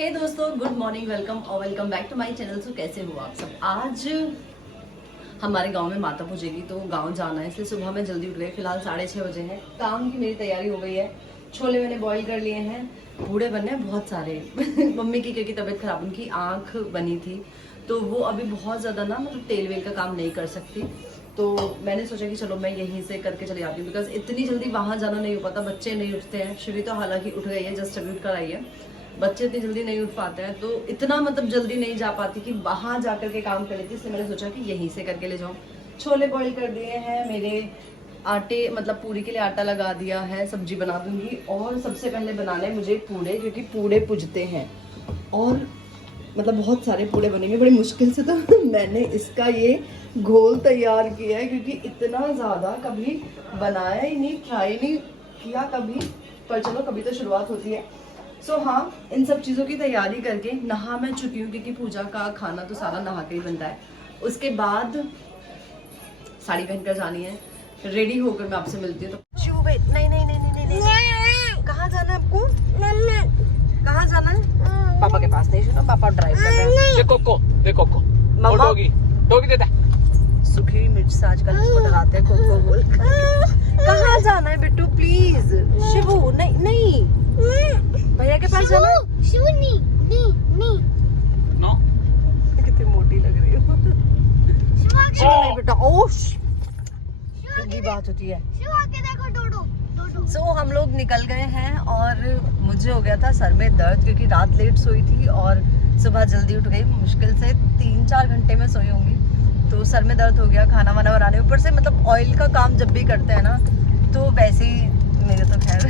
हे दोस्तों, good morning, welcome और welcome back to my channel. So कैसे हो आप सब। आज हमारे गांव में माता पूजेगी तो गांव जाना है, इसलिए सुबह में जल्दी उठ गए। फिलहाल 6:30 बजे है। काम की मेरी तैयारी हो गई है। छोले मैंने बॉईल कर लिए हैं, बूढ़े बनने हैं बहुत सारे मम्मी की क्योंकि तबीयत खराब, उनकी आंख बनी थी तो वो अभी बहुत ज़्यादा ना मतलब तेल वेल का काम नहीं कर सकती। तो मैंने सोचा कि चलो मैं यहीं से करके चली जाती हूँ, बिकॉज इतनी जल्दी वहाँ जाना नहीं हो पाता, बच्चे नहीं उठते हैं। शिवी तो हालांकि उठ गई है, जस्ट अभी उठ कर आई है। बच्चे इतनी जल्दी नहीं उठ पाते हैं तो इतना मतलब जल्दी नहीं जा पाती कि वहां जाकर के काम कर लेती, इसलिए मैंने सोचा कि यहीं से करके ले जाऊं। छोले बॉईल कर दिए हैं मेरे, आटे मतलब पूरी के लिए आटा लगा दिया है, सब्जी बना दूंगी। और सबसे पहले बनाने मुझे पूड़े, क्योंकि पूड़े पुजते हैं और मतलब बहुत सारे पूड़े बनेंगे बड़ी मुश्किल से। तो मैंने इसका ये घोल तैयार किया है, क्योंकि इतना ज़्यादा कभी बनाया ही नहीं, ट्राई नहीं किया कभी, पर चलो कभी तो शुरुआत होती है। सो हाँ, इन सब चीज़ों की तैयारी करके नहा मैं चुकी हूँ, क्योंकि पूजा का खाना तो सारा नहा के ही बनता है। उसके बाद साड़ी पहनकर जानी है, रेडी होकर मैं आपसे मिलती हूँ। तो शिवू भाई, नहीं नहीं नहीं नहीं नहीं, नहीं। कहाँ जाना है आपको? कहाँ जाना है? पापा के पास नहीं, सुनो पापा ड्राइव कर रहे हैं। देखो मम्मा डॉगी देता सूखी मिर्च से आजकल इसको डराते हैं कोको बोल। कहाँ जाना है बिट्टू प्लीज? शिवू नहीं नहीं, भैया के पास जाना है। शिवू नहीं नो कितनी मोटी लग रही हो। शिवू नहीं बेटा, ओश गंदी बात होती है। शिवू आके देखो, डोडो सो हम लोग निकल गए हैं और मुझे हो गया था सर में दर्द, क्योंकि रात लेट सोई थी और सुबह जल्दी उठ गई। मुश्किल से 3-4 घंटे में सोई होंगी, तो सर में दर्द हो गया खाना वाना बनाने। ऊपर से मतलब ऑयल का काम जब भी करते हैं ना तो वैसे ही मेरे तो खैर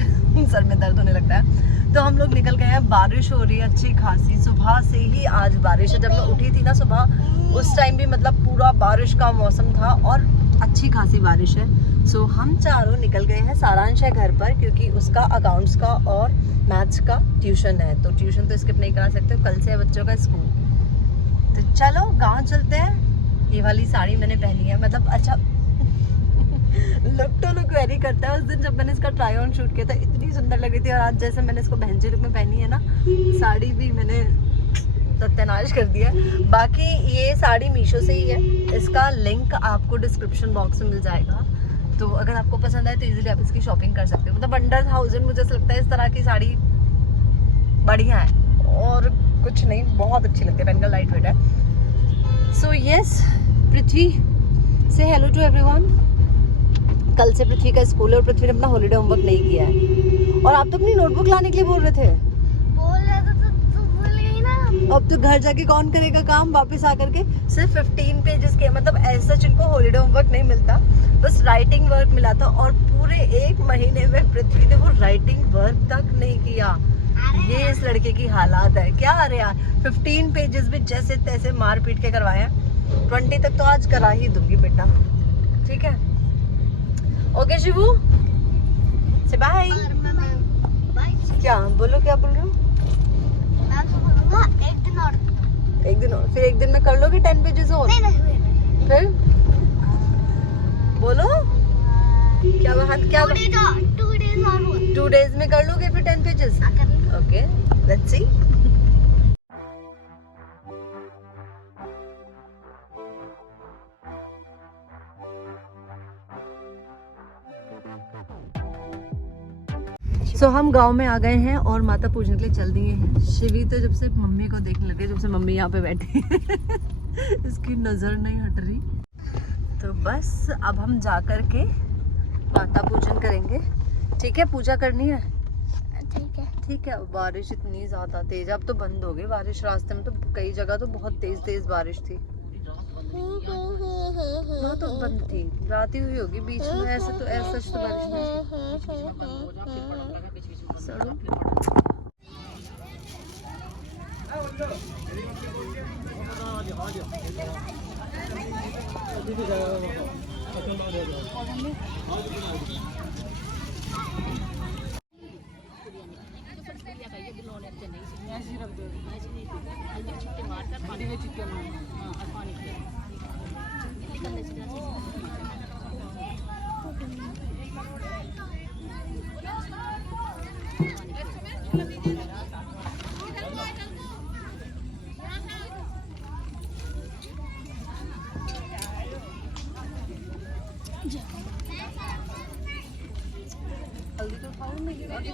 सर में दर्द होने लगता है। तो हम लोग निकल गए हैं। बारिश हो रही है अच्छी खासी, सुबह से ही आज बारिश है। जब मैं उठी थी ना सुबह, उस टाइम भी मतलब पूरा बारिश का मौसम था और अच्छी खासी बारिश है। सो हम चारों निकल गए हैं। सारांश है घर पर, क्योंकि उसका अकाउंट्स का और मैथ्स का ट्यूशन है, तो ट्यूशन तो स्किप नहीं करा सकते। कल से है बच्चों का स्कूल। तो चलो गाँव चलते हैं। ये वाली साड़ी मैंने पहनी है, मतलब अच्छा लुक तो लुक वेरी करता है। उस दिन जब मैंने इसका ट्राई ऑन शूट किया था इतनी सुंदर लग रही थी, और आज जैसे मैंने इसको बहनजी लुक में पहनी है ना, साड़ी भी मैंने सत्यानाश कर दिया। बाकी ये साड़ी मीशो से ही है, इसका लिंक आपको डिस्क्रिप्शन बॉक्स में मिल जाएगा। तो अगर आपको पसंद आए तो इजीली आप इसकी शॉपिंग कर सकते हो। मतलब अंडर 1000 मुझे ऐसा लगता है इस तरह की साड़ी बढ़िया है, और कुछ नहीं, बहुत अच्छी लगती है, पहनकर लाइट वेट है। सो यस पृथ्वी से हेलो टू एवरीवन। कल से पृथ्वी का स्कूल है और पृथ्वी ने अपना हॉलीडे होमवर्क नहीं किया है। और आप तो अपनी नोटबुक लाने के लिए बोल रहे थे। बोल रहे थे तो भूल गई ना। अब तो घर जाके कौन करेगा काम वापस आकर के? सिर्फ 15 पेजेस के, मतलब ऐसा जिनको हॉलीडे होमवर्क नहीं मिलता, बस राइटिंग वर्क मिला था। और पूरे 1 महीने में पृथ्वी ने वो राइटिंग वर्क तक नहीं किया। ये इस लड़के की हालात है। क्या अरे यार, 15 पेजेस भी जैसे तैसे मार पीट के करवाए हैं। 20 तक तो आज करा ही दूंगी बेटा, ठीक है? ओके शिवू से बाय। क्या बोलो, क्या बोल रहे हो? एक दिन और, फिर एक दिन में कर लोगे 10 पेजेस और? फिर बोलो क्या बात, क्या 2 डेज में कर लोगे फिर 10 pages? Okay let's see. So हम गांव में आ गए हैं और माता पूजने के लिए चल दिए हैं। शिवी तो जब से मम्मी को देखने लगे, जब से मम्मी यहाँ पे बैठी इसकी नजर नहीं हट रही। तो बस अब हम जा कर के माता पूजन करेंगे, ठीक है? पूजा करनी है, ठीक है। बारिश इतनी ज्यादा तेज, अब तो बंद हो गई बारिश। रास्ते में तो कई जगह तो बहुत तेज बारिश थी। हाँ तो बंद थी, रात ही हुई होगी बीच में, ऐसे तो ऐसा तो बारिश नहीं।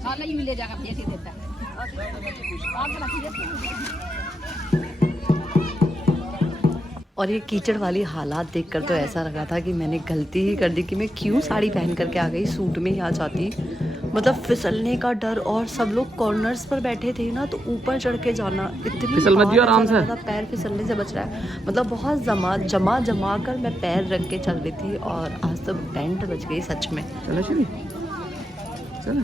खाना ही ले जाकर फेंक ही देता है। आग लगी है। और ये कीचड़ वाली हालात देखकर तो ऐसा लग रहा था कि मैंने गलती ही कर दी कि मैं क्यों साड़ी पहन करके आ गई, सूट में ही आ जाती। मतलब फिसलने का डर, और सब लोग कॉर्नर्स पर बैठे थे ना, तो ऊपर चढ़ के जाना, इतनी फिसल मत जियो बार आराम ऐसा से। लगा था पैर फिसलने से बच रहा है। मतलब बहुत जमा कर मैं पैर रख के चल रही थी, और आज तो बैंड बज गई सच में। चलो चलो चलो।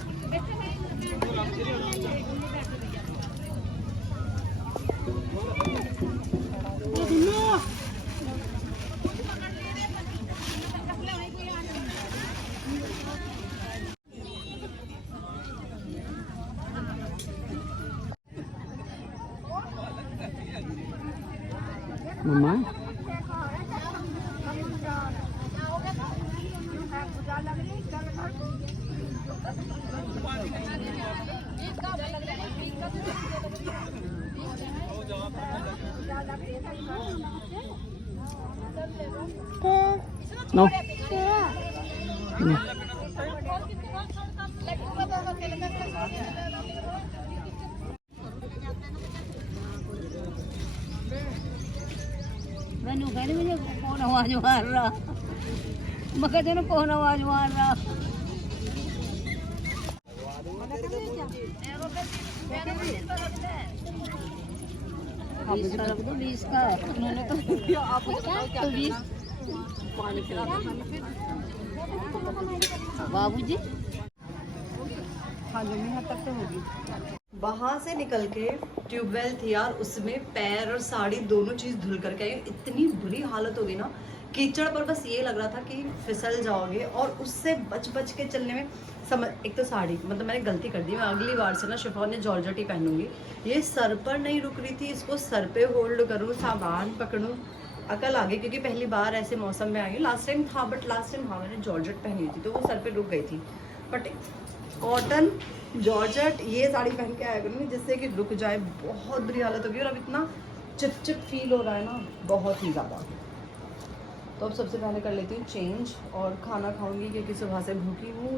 मम्मा नो नो। मैंने कह रही मुझे कौन आवाज मार रहा, मैं कहते ना कौन आवाज मार रहा। रख दो 20 का, उन्होंने तो 20 बाबूजी यहाँ तक तो होगी। वहां से निकल के ट्यूबवेल थी यार, उसमें पैर और साड़ी दोनों चीज धुल करके आई। इतनी बुरी हालत हो गई ना कीचड़ पर, बस ये लग रहा था कि फिसल जाओगे, और उससे बच के चलने में समझ। एक तो साड़ी, मतलब मैंने गलती कर दी, मैं अगली बार से ना शिफॉन या जॉर्जेट ही पहनूंगी। ये सर पर नहीं रुक रही थी, इसको सर पे होल्ड करूँ, सामान पकड़ूँ, अकल आ गई। क्योंकि पहली बार ऐसे मौसम में आई, लास्ट टाइम था, बट लास्ट टाइम हाँ मैंने जॉर्जेट पहनी थी तो वो सर पे रुक गई थी। बट कॉटन जॉर्जेट ये साड़ी पहन के आया करूँगी जिससे कि रुक जाए। बहुत बुरी हालत होगी, और अब इतना चिप फील हो रहा है ना, बहुत ही ज़्यादा। तो अब सबसे पहले कर लेती हूँ चेंज और खाना खाऊंगी, क्योंकि सुबह से भूखी हूँ।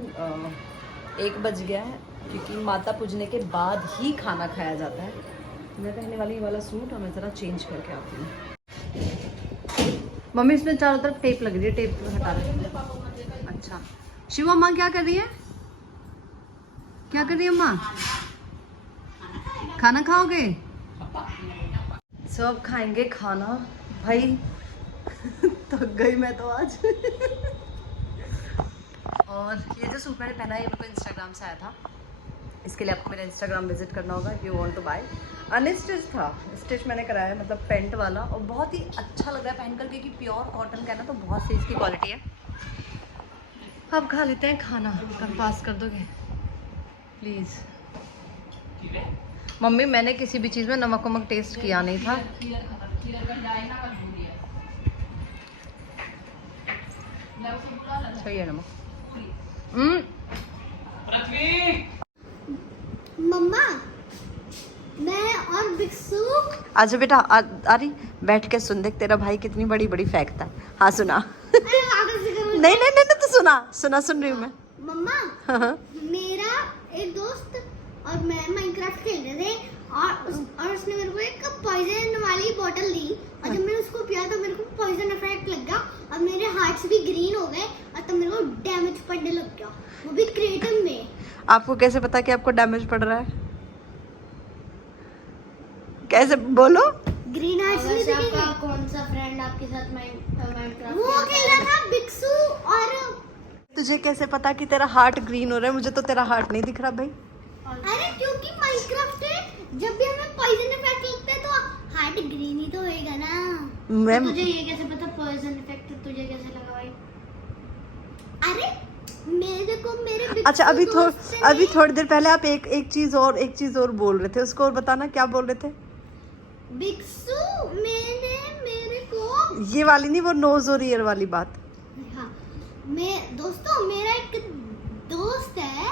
1 बज गया है, क्योंकि माता पूजने के बाद ही खाना खाया जाता है। मैं पहनने वाली ये वाला सूट, और मैं ज़रा चेंज करके आती हूँ। मम्मी इसमें चारों तरफ टेप लग रही है, टेप हटा रही है। अच्छा शिव अम्मा क्या कर रही है, क्या कर रही है अम्मा? खाना खाओगे? सब खाएंगे खाना भाई। थक गई मैं तो आज। और ये जो सूट मैंने पहना है ये मेरे को इंस्टाग्राम से आया था। इसके लिए आपको मेरा इंस्टाग्राम विजिट करना होगा if you want to buy. Unstitch था, स्टिच मैंने कराया है, मतलब पेंट वाला, और बहुत ही अच्छा लग रहा है पहन कर, क्योंकि प्योर कॉटन का है ना, तो बहुत सही इसकी क्वालिटी है। अब खा लेते हैं खाना। कब पास कर दोगे प्लीज़? मम्मी मैंने किसी भी चीज़ में नमक वमक टेस्ट किया नहीं था। सही है नमक। मम्मा मैं और बिक्सू अच्छा बेटा आ रही, बैठ के सुन, देख तेरा भाई कितनी बड़ी बड़ी फेंकता है। हाँ सुना। नहीं तो सुन रही हूँ मैं। मम्मा मेरा एक दोस्त और मैं माइनक्राफ्ट खेल रहे थे, और उसने मेरे को एक पॉइजन वाली बोतल दी, और जब मैंने उसको पिया तो मेरे को पॉइजन इफेक्ट लग गया, और मेरे हार्ट्स भी ग्रीन हो गए, और तब मेरे को डैमेज पड़ने लग गया, वो भी क्रिएटिव में। आपको कैसे पता कि आपको डैमेज पड़ रहा है? कैसे बोलो? ग्रीन हार्ट्स नहीं दिखेंगे। कौन सा फ्रेंड आपके साथ माइनक्राफ्ट वो खेल रहा था बिक्सू, और तुझे कैसे पता कि तेरा हार्ट ग्रीन हो रहा है? मुझे तो तेरा हार्ट नहीं दिख रहा भाई। अरे क्योंकि माइनक्राफ्ट है, जब भी हमें पॉइजन इफेक्ट लगता है तो हार्ट ग्रीन ही तो होएगा ना। मैं तुझे ये कैसे पता पॉइजन इफेक्ट तुझे कैसे लगा भाई? अरे मेरे को मेरे अच्छा अभी थोड़ी देर पहले आप एक चीज और बोल रहे थे, उसको और बताना क्या बोल रहे थे? बिक्सू मेरे को ये वाली नहीं, वो नोज और ईयर वाली बात। हाँ दोस्तों मेरा एक दोस्त है,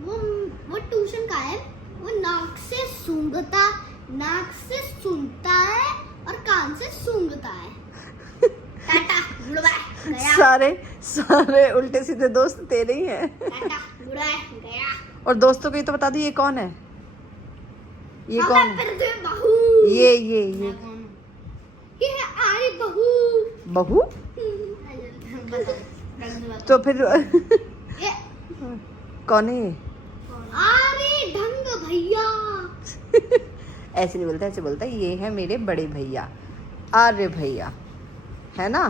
वो ट्यूशन का है, वो नाक से सुनता है और कान से सूंघता है। टाटा गुड बाय गया। सारे उल्टे सीधे दोस्त तेरे ही हैं। टाटा गुड बाय गया। और दोस्तों को ये तो बता दी, ये कौन है? ये कौन है? फिर तो बहू। ये ये है आरी बहू। बहू? बता तो फिर ये कौन है ये? आरी ढंग भैया। ऐसे नहीं बोलता, ऐसे बोलता है ये है मेरे बड़े भैया, आर्य भैया, है ना?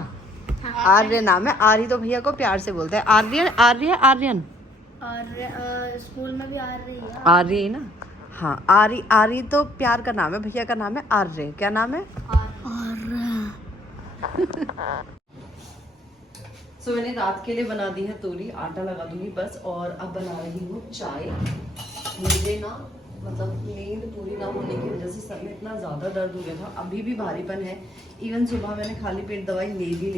आर्य नाम है। आर्य तो भैया को प्यार से बोलता है। आर्यन, आर्य, आर्यन, और स्कूल में भी आ रही है आर्य ही ना? हाँ, आर्य। आर्य तो प्यार का नाम है, भैया का नाम है आर्य। क्या नाम है? सो मैंने रात के लिए बना दी है तोरी, आटा लगा दूंगी बस। और अब बना रही हूँ चाय। मुझे ना मतलब नींद पूरी ना होने की वजह से सर में इतना ज़्यादा दर्द हो गया था, अभी भी भारीपन है। इवन सुबह मैंने खाली पेट दवाई ली थी।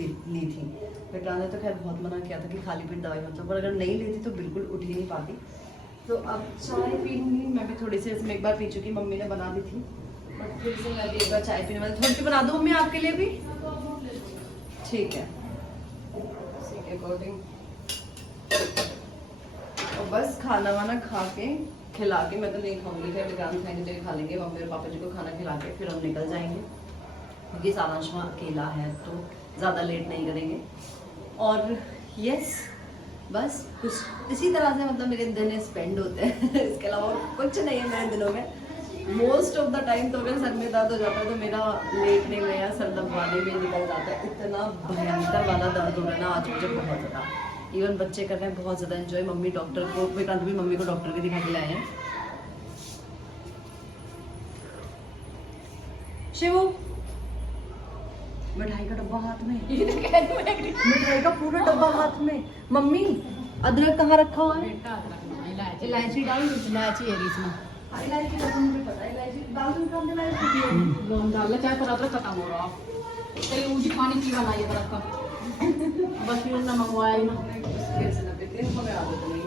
डॉक्टर ने तो खैर बहुत मना किया था कि खाली पेट दवाई मत लो, पर अगर नहीं लेती तो बिल्कुल उठ ही नहीं पाती। तो अब चाय पीऊँगी। मैं भी थोड़ी सी इसमें एक बार पी चुकी, मम्मी ने बना दी थी, बट फिर से मैं भी एक बार चाय पीने वाली। थोड़ी सी बना दूँ मम्मी आपके लिए भी? ठीक है, उसी के अकॉर्डिंग। और बस खाना वाना खा के खिला के, मैं तो नहीं खाऊंगी, फिर विक्रांत खाएंगे तो ये खा लेंगे। मम्मी और पापा जी को खाना खिला के फिर हम निकल जाएंगे, क्योंकि सारांश वहाँ अकेला है तो ज़्यादा लेट नहीं करेंगे। और यस, बस कुछ इसी तरह से मतलब मेरे दिन स्पेंड होते हैं। इसके अलावा कुछ नहीं है मेरे दिनों में। मोस्ट ऑफ द टाइम तो अगर सर में दर्द हो जाता है तो मेरा लेटने में या सर दबाने में निकल जाता है। इतना भयंकर वाला दर्द हो रहा है ना आज मुझे बहुत ज़्यादा। इवन बच्चे कर रहे हैं बहुत ज़्यादा एंजॉय। मम्मी डॉक्टर को, विक्रांत भी मम्मी को डॉक्टर के दिखा के लाए हैं। शिवू, मिठाई का डब्बा हाथ में, मिठाई का पूरा डब्बा हाथ में। मम्मी अदरक कहाँ रखा हुआ है? इलायची डाल, इलायची है इसमें, हाँ, इलायची का तो मुझे पता है, इलायची डाल दूँ काम इलायची। लौंग डाल चाहे पर अदरक खत्म हो रहा तेरी ऊँची पानी की बनाई अदरक का बस फिर ना मंगवाया ही ना। फिर से ना पीते हैं, हमें आदत नहीं।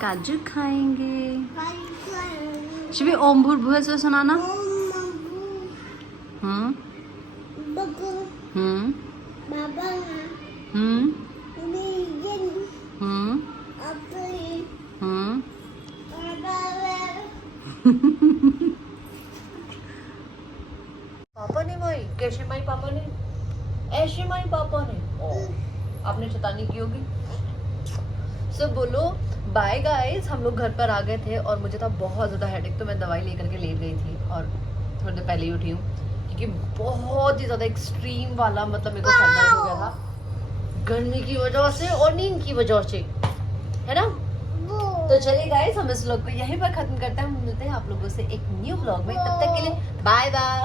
काजू खाएंगे। शिवी ओम भूर्भुवः से सुनाना। हम्म हम्म बाबा हम्म हम्म हम्म। पापा ने भाई कैसे माई पापा ने ऐसे माई पापा ने आपने शैतानी की होगी। सो बोलो बाय गाइस, हम लोग घर पर आ गए थे और मुझे था बहुत ज़्यादा हेडेक, तो मैं दवाई लेकर के लेट गई थी और थोड़ी देर पहले ही उठी हूँ, क्योंकि बहुत ही ज़्यादा एक्सट्रीम वाला मतलब मेरे को सर दर्द हो गया था गर्मी की वजह से और नींद की वजह से, है ना। तो चलिए गाइस, हम इस व्लॉग को यहीं पर खत्म करते हैं। हम मिलते हैं आप लोगों से एक न्यू व्लॉग में, तब तक के लिए बाय बाय।